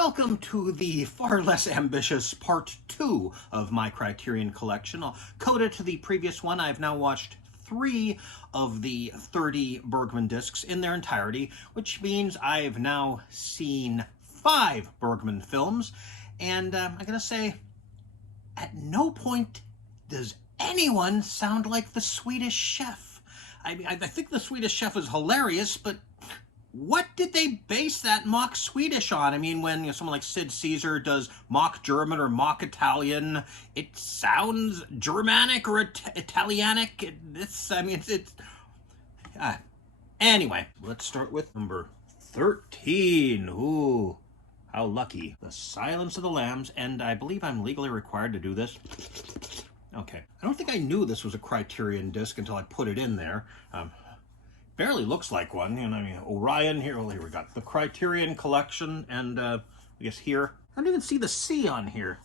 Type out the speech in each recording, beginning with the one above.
Welcome to the far less ambitious part 2 of my Criterion Collection. I'll code it to the previous one. I've now watched 3 of the 30 Bergman discs in their entirety, which means I've now seen 5 Bergman films. And I'm going to say, at no point does anyone sound like the Swedish Chef. I think the Swedish Chef is hilarious, but what did they base that mock Swedish on? I mean, when someone like Sid Caesar does mock German or mock Italian, it sounds Germanic or Italianic. Anyway, let's start with number 13. Ooh, how lucky. The Silence of the Lambs, and I believe I'm legally required to do this. Okay, I don't think I knew this was a Criterion disc until I put it in there. Barely looks like one, and I mean, Orion here. Well, here we got the Criterion Collection, and I guess here. I don't even see the C on here.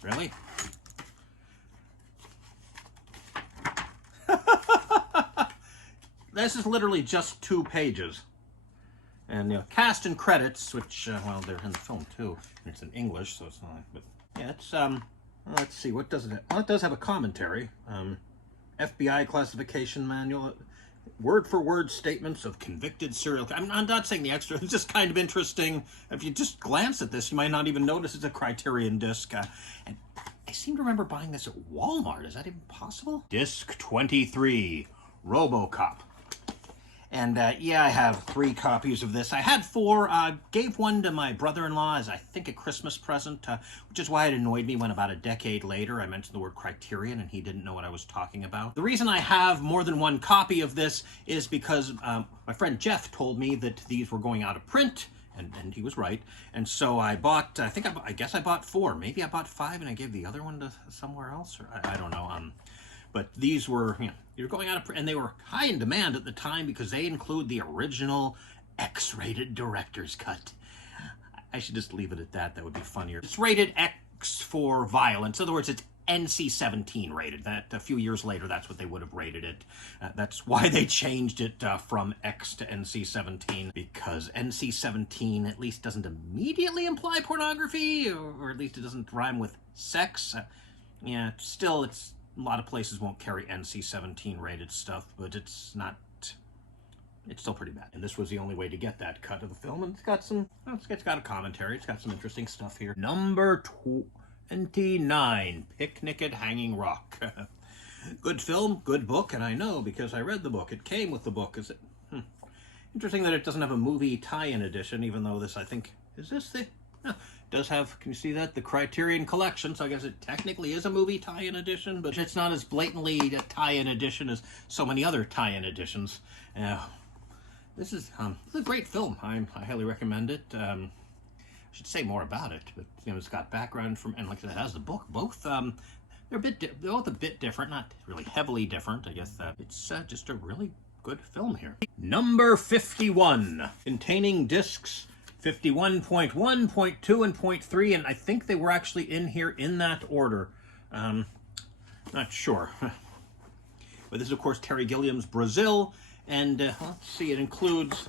Really? This is literally just 2 pages. And cast and credits, which, well, they're in the film too. And it's in English, so it's not, but yeah, it's, let's see, what does it have? Well, it does have a commentary. FBI classification manual, word-for-word statements of convicted serial. I'm not saying the extra. It's just kind of interesting. If you just glance at this, you might not even notice it's a Criterion disc. And I seem to remember buying this at Walmart. Is that even possible? Disc 23, Robocop. And yeah, I have 3 copies of this. I had 4. Gave one to my brother-in-law as, I think, a Christmas present, which is why it annoyed me when about a decade later I mentioned the word Criterion and he didn't know what I was talking about. The reason I have more than 1 copy of this is because my friend Jeff told me that these were going out of print, and he was right. And so I bought, I guess I bought 4. Maybe I bought 5 and I gave the other one to somewhere else, or I don't know. But these were, you're going out of print, and they were high in demand at the time because they include the original X-rated director's cut. I should just leave it at that. That would be funnier. It's rated X for violence. In other words, it's NC-17 rated. That a few years later, that's what they would have rated it. That's why they changed it from X to NC-17, because NC-17 at least doesn't immediately imply pornography, or at least it doesn't rhyme with sex. Yeah, still, it's... A lot of places won't carry NC-17 rated stuff, but it's still pretty bad. And this was the only way to get that cut of the film, and it's got some, it's got a commentary, it's got some interesting stuff here. Number 29, Picnic at Hanging Rock. Good film, good book, and I know because I read the book. It came with the book. Is it? Interesting that it doesn't have a movie tie-in edition, even though this, I think, is this the... No. Does have, can you see that? The Criterion Collection, so I guess it technically is a movie tie-in edition, but it's not as blatantly a tie-in edition as so many other tie-in editions. This is a great film. I highly recommend it. I should say more about it, but it's got background from, and like I said, it has the book. Both they're both a bit different, not really heavily different. I guess it's just a really good film here. Number 51, containing discs 51.1, .2, and .3, and I think they were actually in here in that order. Not sure. But this is, of course, Terry Gilliam's Brazil, and let's see, it includes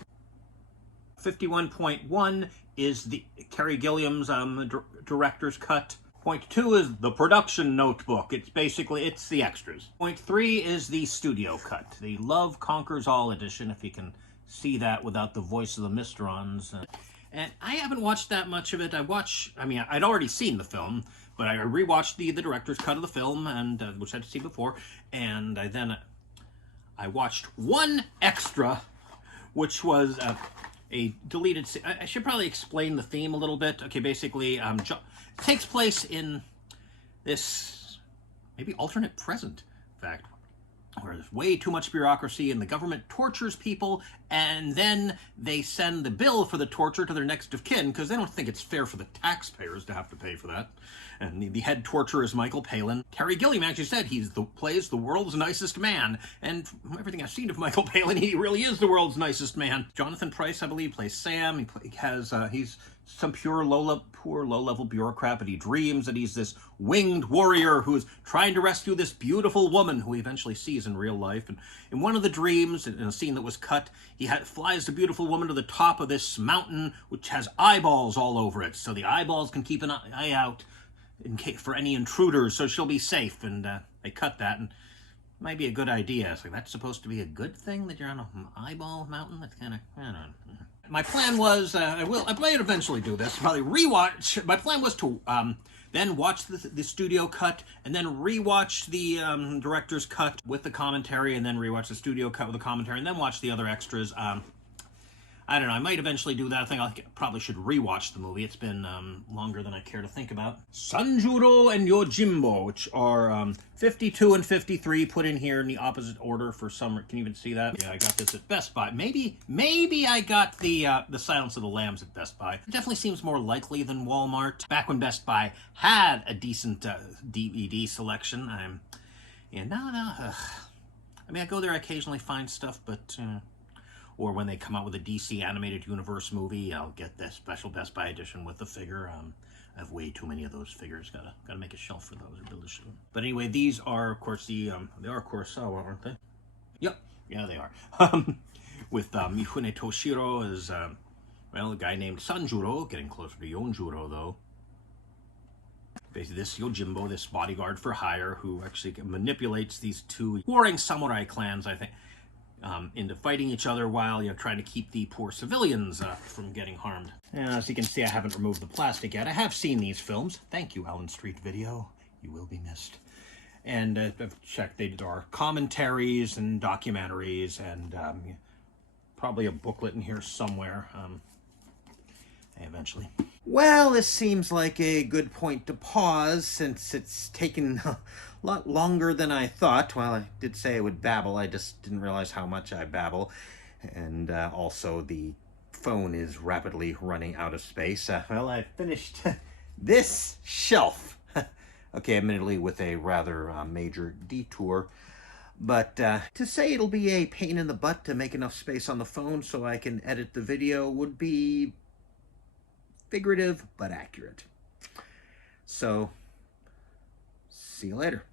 51.1 is the Terry Gilliam's director's cut. .2 is the production notebook. It's basically, it's the extras. .3 is the studio cut, the Love Conquers All edition, if you can see that without the voice of the Mysterons. And I haven't watched that much of it. I'd already seen the film, but I rewatched the director's cut of the film, and which I'd seen before, and I watched 1 extra, which was a deleted scene. I should probably explain the theme a little bit. Okay, basically, it takes place in this maybe alternate present, in fact, where there's way too much bureaucracy and the government tortures people, and then they send the bill for the torture to their next of kin because they don't think it's fair for the taxpayers to have to pay for that. And the head torturer is Michael Palin. Terry Gilliam actually said plays the world's nicest man, and from everything I've seen of Michael Palin, he really is the world's nicest man. Jonathan Pryce, I believe, plays Sam. He's some poor low-level bureaucrat, but he dreams that he's this winged warrior who's trying to rescue this beautiful woman who he eventually sees in real life. And in one of the dreams, in a scene that was cut, he flies the beautiful woman to the top of this mountain, which has eyeballs all over it, so the eyeballs can keep an eye out for any intruders, so she'll be safe. And they cut that, and it might be a good idea. So that's supposed to be a good thing, that you're on an eyeball mountain? That's kind of, I don't know. My plan was, I might eventually do this, probably rewatch. My plan was to then watch the studio cut, and then rewatch the director's cut with the commentary, and then rewatch the studio cut with the commentary, and then watch the other extras. I don't know, I might eventually do that. I think I probably should rewatch the movie. It's been longer than I care to think about. Sanjuro and Yojimbo, which are 52 and 53, put in here in the opposite order for some. Can you even see that? Yeah, I got this at Best Buy. Maybe I got the Silence of the Lambs at Best Buy. It definitely seems more likely than Walmart. Back when Best Buy had a decent DVD selection. I mean, I go there, I occasionally find stuff, but or when they come out with a DC Animated Universe movie, I'll get the special Best Buy edition with the figure. I have way too many of those figures. Gotta make a shelf for those, or build a shelf. But anyway, these are, of course, they are Kurosawa, aren't they? Yep, yeah, they are. With Mifune Toshiro as, well, a guy named Sanjuro, getting closer to Yonjuro, though. Basically, this Yojimbo, this bodyguard for hire, who actually manipulates these two warring samurai clans, I think, into fighting each other while, trying to keep the poor civilians from getting harmed. And as you can see, I haven't removed the plastic yet. I have seen these films. Thank you, Allen Street Video. You will be missed. And I've checked. There are commentaries and documentaries, and probably a booklet in here somewhere. Eventually. Well, this seems like a good point to pause, since it's taken a lot longer than I thought. Well, I did say I would babble, I just didn't realize how much I babble. And also the phone is rapidly running out of space. Well, I finished this shelf. Okay, admittedly with a rather major detour. But to say it'll be a pain in the butt to make enough space on the phone so I can edit the video would be figurative but accurate. So, see you later.